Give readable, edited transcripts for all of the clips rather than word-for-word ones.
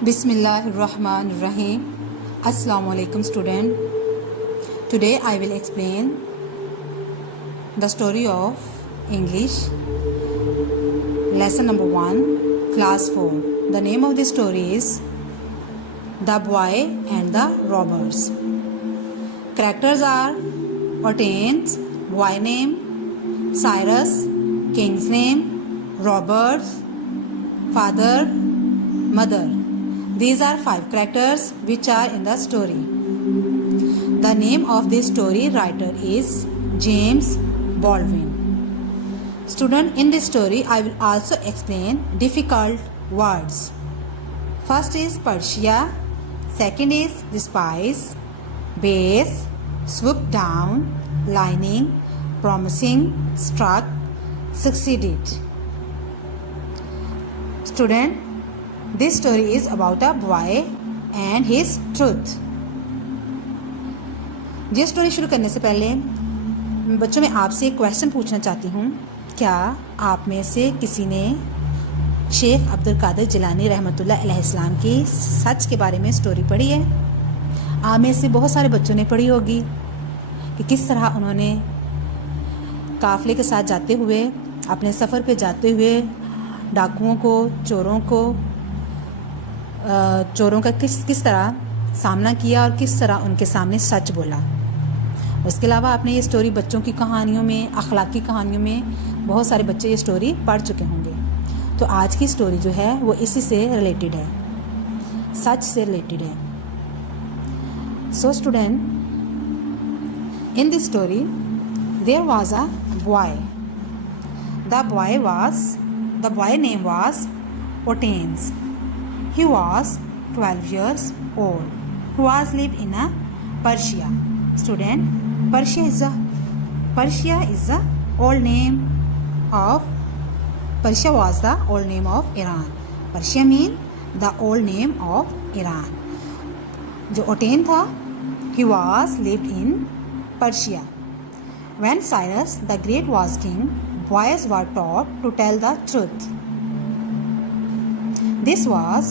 Bismillahirrahmanirrahim. Assalamu alaikum student. Today I will explain the story of English lesson number 1 class 4. The name of the story is The Boy and the Robbers. Characters are Hortense, boy name, Cyrus, king's name, robbers, father, mother. These are 5 characters which are in the story. The name of the story writer is James Baldwin. Student, in this story I will also explain difficult words. First is Persia, second is despise, base, swoop down, lining, promising, struck, succeeded. Student, this story is about a boy and his truth. ये story शुरू करने से पहले बच्चों, मैं आपसे एक question पूछना चाहती हूँ. क्या आप में से किसी ने शेख अब्दुल कादिर जिलानी रहमतुल्लाह अलैहिस्सलाम की सच के बारे में स्टोरी पढ़ी है? आप में से बहुत सारे बच्चों ने पढ़ी होगी कि किस तरह उन्होंने काफ़िले के साथ जाते हुए, अपने सफ़र पे जाते हुए डाकुओं को, चोरों का किस तरह सामना किया और किस तरह उनके सामने सच बोला. उसके अलावा आपने ये स्टोरी बच्चों की कहानियों में, अखलाकी कहानियों में बहुत सारे बच्चे ये स्टोरी पढ़ चुके होंगे. तो आज की स्टोरी जो है वो इसी से रिलेटेड है, सच से रिलेटेड है. So student, in this story there was a boy. The boy name was Hortense. He was 12 years old. He was lived in Persia. Student, Persia is the old name of Persia was the old name of Iran. Persia mean the old name of Iran. जो Hortense था, he was lived in Persia. When Cyrus the Great was king, boys were taught to tell the truth. This was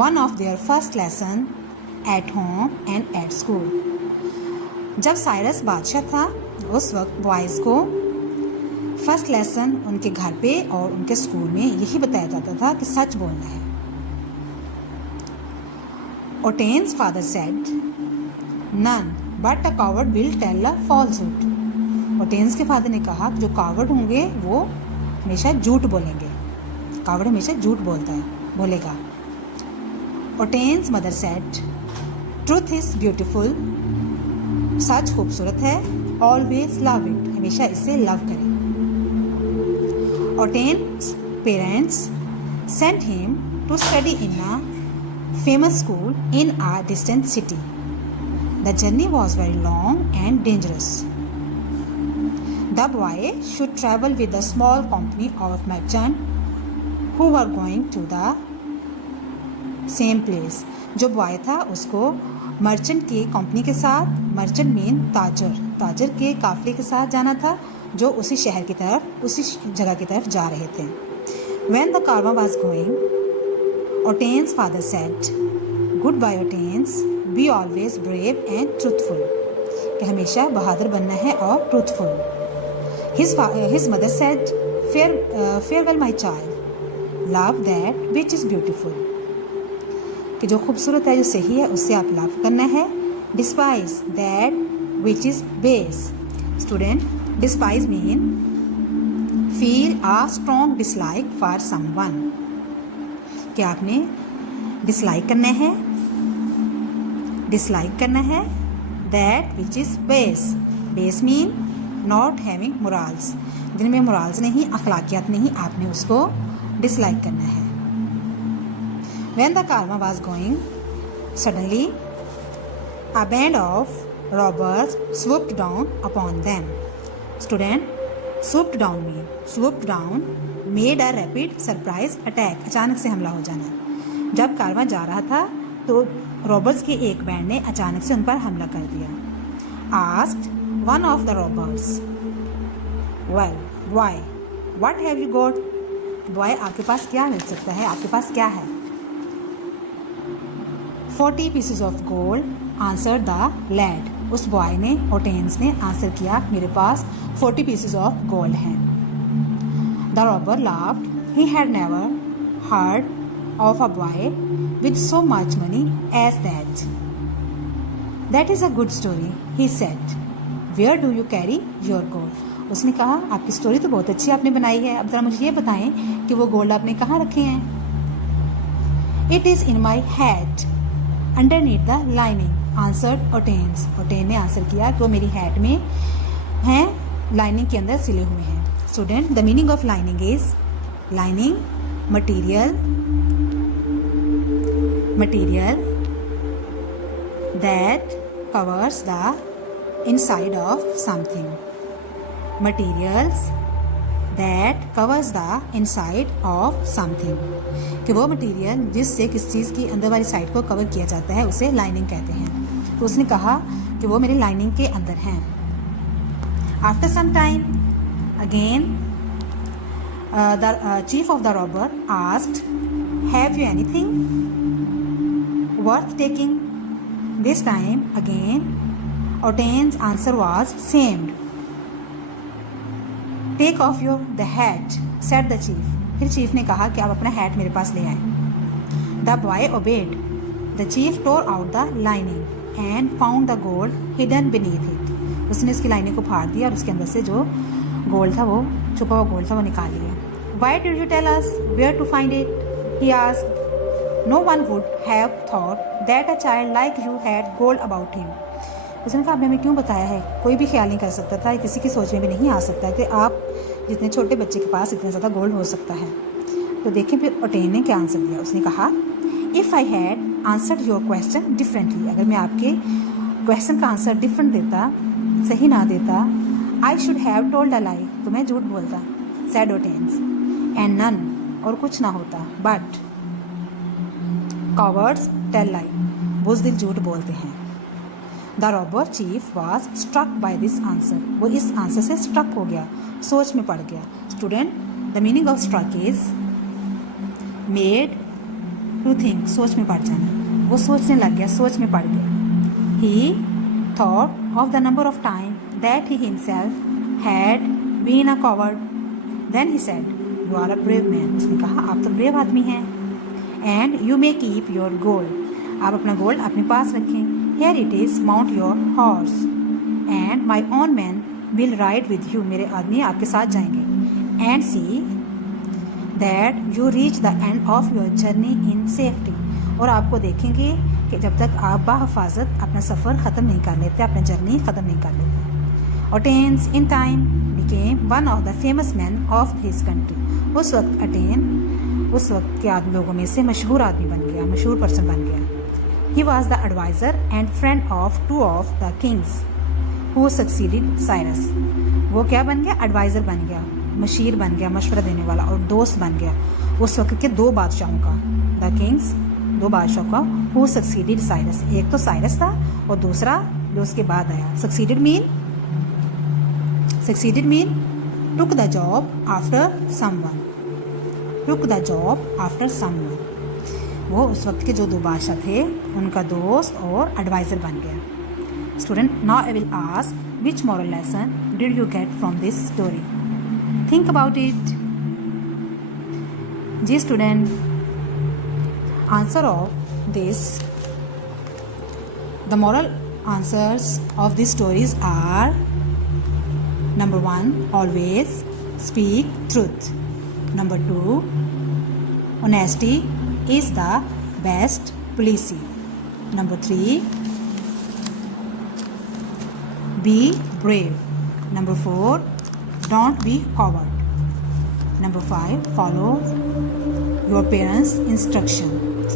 one of their first lesson at home and at school. जब Cyrus बादशाह था, उस वक्त boys को first lesson उनके घर पे और उनके स्कूल में यही बताया जाता था कि सच बोलना है. Hortense's father said, "None but a coward will tell a falsehood." Hortense के फादर ने कहा कि जो कावर्ड होंगे वो हमेशा झूठ बोलेंगे. कावर्ड हमेशा झूठ बोलेगा. Hortense's mother said, "Truth is beautiful." सच खूबसूरत है. Always love it. हमेशा इसे लव करें. Hortense's parents sent him to study in a famous school in a distant city. The journey was very long and dangerous. The boy should travel with a small company of merchants who were going to the same place. जो boy था उसको merchant की company के साथ, merchant mean ताजर के काफ़िले के साथ जाना था जो उसी शहर की तरफ, उसी जगह की तरफ जा रहे थे. When the caravan was going, Hortense's father said, "Goodbye Hortense, be always brave and truthful." कि हमेशा बहादुर बनना है और truthful. His mother said, "Farewell my child, love that which is beautiful." कि जो खूबसूरत है, जो सही है, उससे आप लव करना है. Despise that which is base. Student, despise mean feel a strong dislike for someone. कि आपने dislike करना है. That which is base. Base mean not having morals. जिनमें मोरल्स नहीं, अखलाकियात नहीं, आपने उसको डिसलाइक करना है. When the caravan was going, suddenly a band of robbers swooped down upon them. Student, swooped down made a rapid surprise attack. अचानक से हमला हो जाना. जब कारवां जा रहा था तो रॉबर्स के एक बैंड ने अचानक से उन पर हमला कर दिया. Asked one of the robbers, "Well, why? What have you got?" Boy, आपके पास क्या मिल सकता है, आपके पास क्या है? 40 pieces of gold, answered the lad. उस बॉय ने, ओटेंस ने आंसर किया, मेरे पास 40 pieces of gold हैं. The robber laughed. He had never heard of a boy with so much money as that. That is a good story, he said. Where do you carry your gold? उसने कहा, आपकी story तो बहुत अच्छी आपने बनाई है, अब ज़रा मुझे ये बताएं कि वो गोल्ड आपने कहाँ रखे हैं. It is in my hat, underneath the lining, answered Otanes. ओटेन ने आंसर किया कि वो मेरी हैट में हैं, लाइनिंग के अंदर सिले हुए हैं. Student, the meaning of lining is lining, material that covers the inside of something. Materials that covers the inside of something. कि वो मटेरियल जिससे किस चीज़ की अंदर वाली साइड को कवर किया जाता है उसे लाइनिंग कहते हैं. तो उसने कहा कि वो मेरी लाइनिंग के अंदर हैं. After some time again the chief of the robber asked, have you anything worth taking? This time again Otane's answer was same. Take off the hat, said the chief. फिर चीफ ने कहा कि आप अपना hat मेरे पास ले आए. The boy obeyed. The chief tore out the lining and found the gold hidden beneath it. उसने उसकी लाइनिंग को फाड़ दिया और उसके अंदर से जो गोल्ड था, वो छुपा हुआ गोल्ड था, वो निकाल लिया. Why did you tell us where to find it? He asked. No one would have thought that a child like you had gold about him. उसने कहा, आपने हमें क्यों बताया है? कोई भी ख्याल नहीं कर सकता था, किसी की सोच में भी नहीं आ सकता कि आप जितने छोटे बच्चे के पास इतना ज़्यादा गोल्ड हो सकता है. तो देखिए फिर ओटेन ने क्या आंसर दिया. उसने कहा, if I had answered your question differently, अगर मैं आपके क्वेश्चन का आंसर डिफरेंट देता, सही ना देता, I should have told a lie, तो मैं झूठ बोलता, सैड ओटेन्स. एंड नन, और कुछ ना होता, बट कॉवर्ड्स टेल लाई, बुज़दिल झूठ बोलते हैं. The robber chief was struck by this answer, वो इस आंसर से स्ट्रक हो गया, सोच में पड़ गया. Student, the meaning of struck is made to think, सोच में पड़ जाना. वो सोचने लग गया, सोच में पड़ गया. He thought of the number of time that he himself had been a coward. Then he said, you are a brave man. उसने कहा, आप तो ब्रेव आदमी हैं. And you may keep your gold, आप अपना गोल्ड अपने पास रखें. Here it is, mount your horse and my own man will ride with you, मेरे आदमी आपके साथ जाएंगे. And see that you reach the end of your journey in safety, और आपको देखेंगे कि जब तक आप बाहिफाजत अपना सफ़र ख़त्म नहीं कर लेते, अपना जर्नी ख़त्म नहीं कर लेते. Otens in time became one of the famous man of his country. उस वक्त ओटेन उस वक्त के लोगों में से मशहूर आदमी बन गया, मशहूर पर्सन बन गया. He was the adviser and friend of two of the kings who succeeded Cyrus. वो क्या बन गया? एडवाइज़र बन गया, मशीर बन गया, मशवरा देने वाला, और दोस्त बन गया उस वक्त के दो बादशाहों का. द किंग्स, दो बादशाहों का, हु सक्सीडेड साइरस, एक तो साइरस था और दूसरा जो उसके बाद आया. Succeeded mean took the job after someone. वो उस वक्त के जो दो बादशाह थे उनका दोस्त और एडवाइज़र बन गया. Student, now I will ask, which moral lesson did you get from this story? Think about it. जी student, answer of this, the moral answers of this stories are: Number 1, always speak truth. Number 2, honesty is the best policy. Number 3, be brave. Number 4, don't be coward. Number 5, follow your parents' instruction.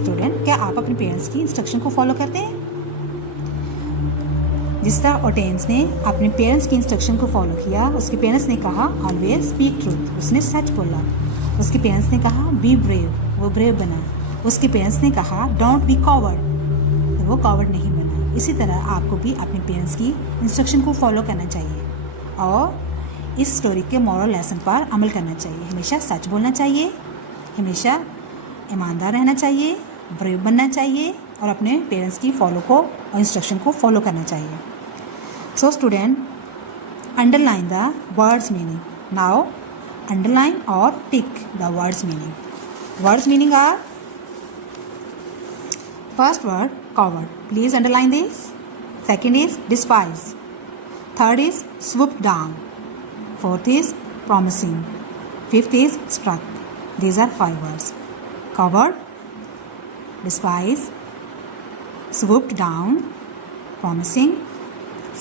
Student, क्या आप अपने parents की instruction को follow करते हैं? जिस तरह ओटेन्स ने अपने पेरेंट्स की इंस्ट्रक्शन को फॉलो किया, उसके पेरेंट्स ने कहा ऑलवेज स्पीक ट्रूथ, उसने सच बोला. उसके पेरेंट्स ने कहा बी ब्रेव, वो ब्रेव बना. उसके पेरेंट्स ने कहा डोंट बी कॉवर्ड, तो वो कॉवर्ड नहीं बना. इसी तरह आपको भी अपने पेरेंट्स की इंस्ट्रक्शन को फॉलो करना चाहिए और इस स्टोरी के मॉरल लेसन पर अमल करना चाहिए. हमेशा सच बोलना चाहिए, हमेशा ईमानदार रहना चाहिए, ब्रेव बनना चाहिए और अपने पेरेंट्स की इंस्ट्रक्शन को फॉलो करना चाहिए. So student, underline the words meaning. Now underline और tick the words meaning. Words meaning are: first word, coward. Please underline this. Second is despise. Third is swoop down. Fourth is promising. Fifth is struck. These are 5 words. Coward, despise, swooped down, promising,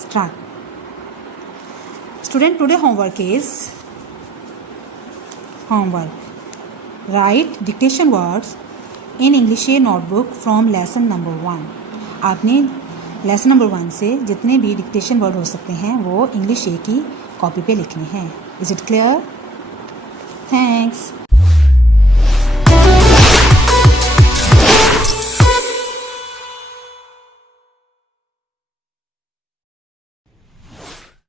struck. Student, today homework is right dictation words in English notebook from lesson number 1. आपने lesson number 1 से जितने भी dictation word हो सकते हैं वो English की copy पे लिखने हैं. Is it clear? थैंक्स.